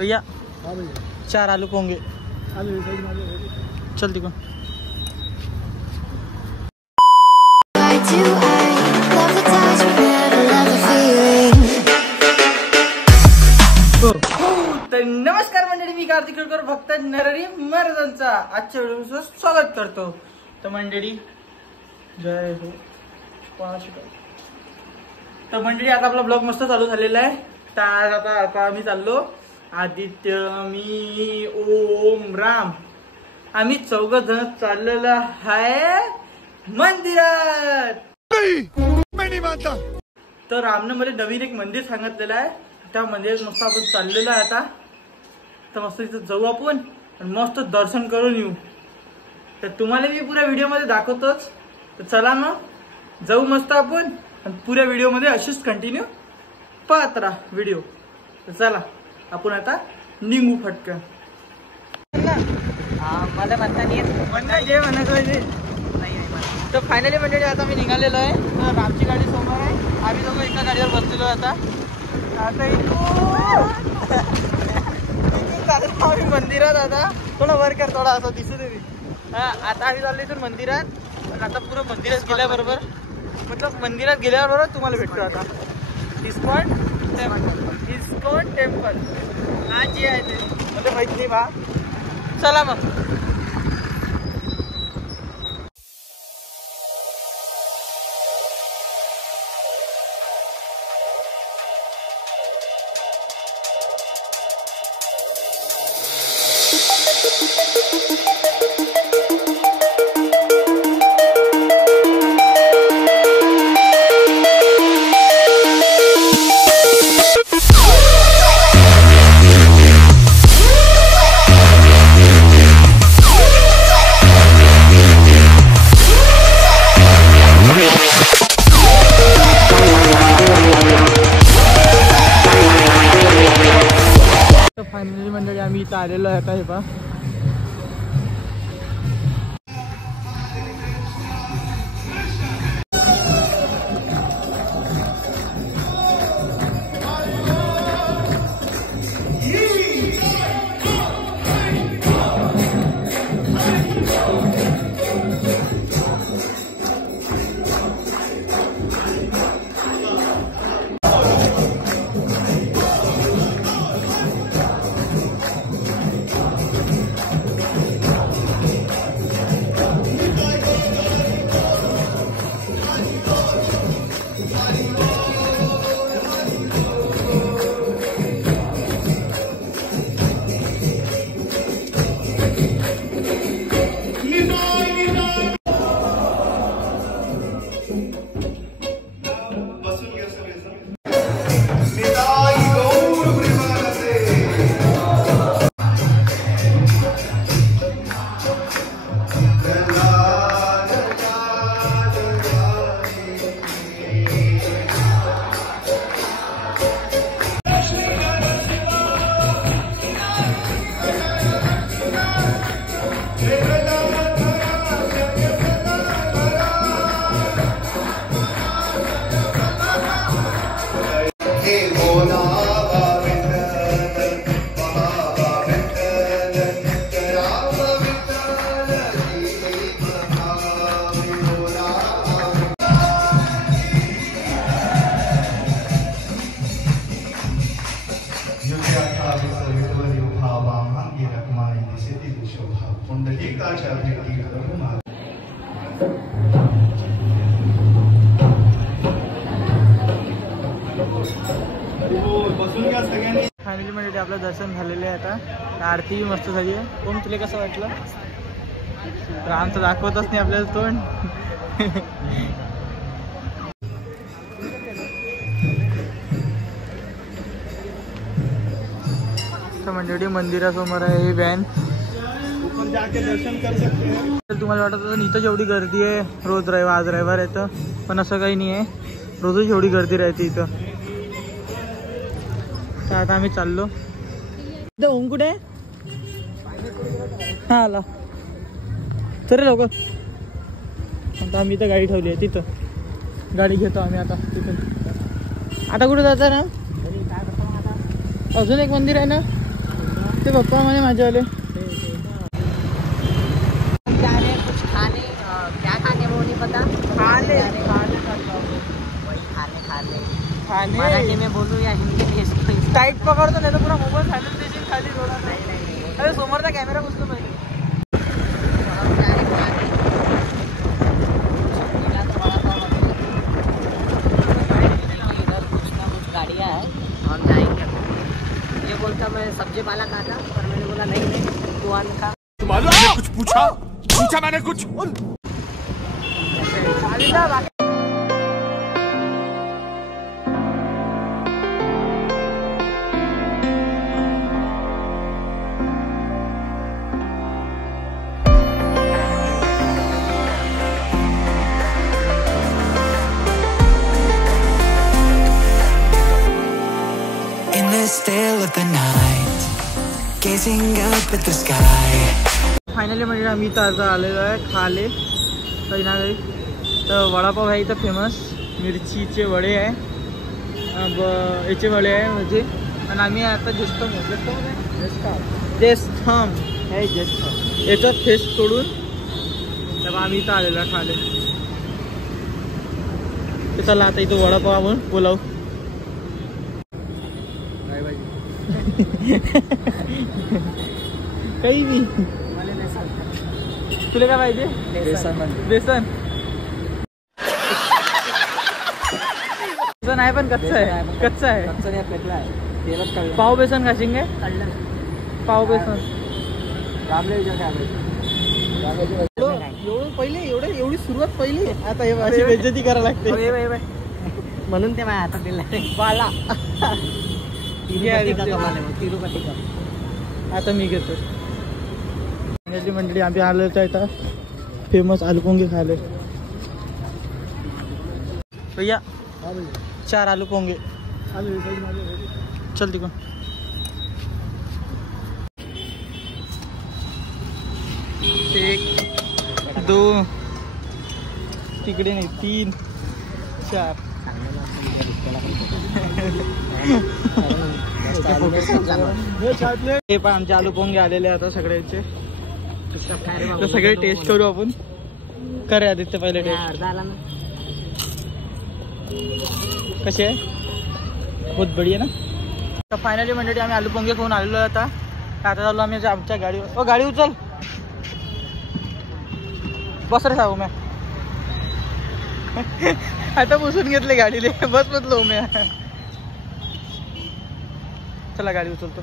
भैया 4 आलू पोंगे चल दिखो। तर नमस्कार मंडळी, मी कार्तिक केळकर, भक्त नरहरी महाराजांचा आजच्या व्हिडिओ स्वागत करतो। तर मंडळी जय हो तर मंडळी आता आपला ब्लॉग मस्त चालू झालेला आहे। तर आता आम्ही चाललो, आदित्य, मी, ओम, राम, आम्ही 4 जण चाललेलो आहे मंदिरात। तर रामने मला नवीन एक मंदिर सांगितलेलं आहे, त्या मंदिरात मस्त आपण चाललेलो आहे आता। तर मस्त तिथं जाऊ आपण आणि मस्त दर्शन करून येऊ। तर तुम्हाला मी पुऱ्या व्हिडिओ मध्ये दाखवतोच, तर चला ना जाऊ मस्त आपण, आणि पुऱ्या व्हिडिओ मध्ये अशीच कंटिन्यू पाहत राहा व्हिडिओ। तर चला आपण आता निघू फटकन। मला म्हणता नाही म्हणणं जे म्हणायचं नाही। तर फायनली मंडळी आता मी निघालेलो आहे। तर रामची गाडी समोर आहे, आम्ही दोघं एका गाडीवर बसलेलो आता इथून आम्ही मंदिरात। आता थोडं वर कर, थोडा असं दिसू दे। आता आम्ही चाललो इथून मंदिरात, पण आता पुरं मंदिरात गेल्याबरोबर मतलब मंदिरात गेल्याबरोबर तुम्हाला भेटतो आता इस्कॉन टेम्पल। हा जे आहे ते मला माहित नाही बा। चला मग फायनली मंडळी आम्ही इथं आलेलो आहे आता। हे पहा फायनली म्हणजे आपलं दर्शन झालेलं आहे आता। आरती मस्त झाली आहे। ओम तुला कसं वाटलं? तर आमचं दाखवतच नाही आपल्याला तोंड। तर मंडळी मंदिरासमोर आहे ही व्हॅन, जाके दर्शन कर सकते हैं। तर तुम्हाला वाटत असेल इथं जेवढी गर्दी आहे रोज रविवार, आज रविवार आहे तर, पण असं काही नाही आहे, रोजच एवढी गर्दी राहते इथं। तर आता आम्ही चाललो। ओम कुठे? हा आला तर लवकर। आता आम्ही इथं गाडी ठेवली आहे, तिथं गाडी घेतो आम्ही आता तिथून। आता कुठे जाता ना? अजून एक मंदिर आहे ना ते पप्पा म्हणे माझ्यावाले कुछ खाने क्या खाने वो नहीं पता। खाने मराठी में बोलू या हिंदी में? टाईट पकडतो नाही तर पुरा मोबाईल खाली देशील खाली रोडा। अरे समोरचा कॅमेरा बसतो पाहिजे। इधर कुछ ना कुछ गाड़ियाँ है और जाएंगे। ये बोलता मैं सब्जी वाला खाता, पर मैंने बोला नहीं दुकान का। मैंने कुछ पूछा मैंने कुछ। In the still of the night, gazing up at the sky. Finally म्हणजे आम्ही इथं आता आलेलो आहे खाले काही ना काही तर वडापाव आहे इथं फेमस मिरचीचे वडे आहे याचे वडे आहे म्हणजे आणि आम्ही आता जेस्तम आहे याचा फेस तोडून तेव्हा आम्ही इथं आलेलो आहे खाले तर चला आता इथं वडापाव आपण बोलावू काही बी तुला काय पाहिजे बेसन बेसन आहे पण कच्चा आहे पाव बेसन खाशिंगे पाव बेसन एवढं पहिले एवढी सुरुवात पहिली आता हे अशी बेइज्जती करायला लागते म्हणून ते माझ्या हातात दिलं बाला तिरुपती का आता मी घेतो मंडळी आम्ही आलो तर फेमस आलू पोंगे खाले भैया 4 आलू पोंगे चल तिकडून एक 2 तिकडे नाही 3 4 हे पण आमचे आलू पोंगे आलेले आता सगळ्याचे तर सगळे टेस्ट करू आपण करे आदित्य पहिले टेस्ट कसे आहे बहुत बढिया ना तर फायनली मंडळी आम्ही आलू पोंगे खाऊन आलेलो आता चाललो आम्ही आमच्या गाडीवर गाडी उचल बस रे साहू मैं आता बसून घेतले गाडीले बस म्हटलो मी चला गाडी उचलतो